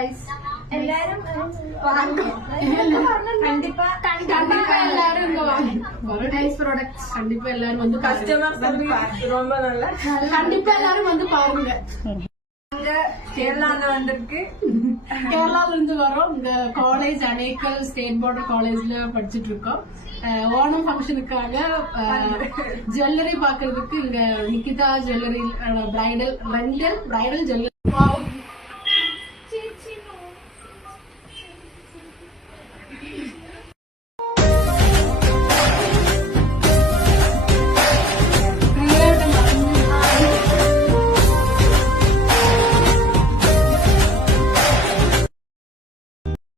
guys. எல்லாரும் கண்டிப்பா எல்லாரும் இங்க வாங்க. ஒரு நைஸ் ப்ராடக்ட்ஸ் கண்டிப்பா எல்லாரும் வந்து கஸ்டமர்ஸ் ரொம்ப நல்லா கண்டிப்பா எல்லாரும் வந்து பாருங்க. கேரளால வந்திருக்கு. கேரளால இருந்து வரோம். இந்த காலேஜ் அனேக்கல் ஸ்டேட் போர்டர் காலேஜ்ல படிச்சுட்டு இருக்கோம். ஓணம் ஃபங்க்ஷனுக்காக ஜுவல்லரி பாக்குறதுக்கு இங்க நிக்கிதா ஜுவல்லரி பிரைடல் ஜுவல்லரி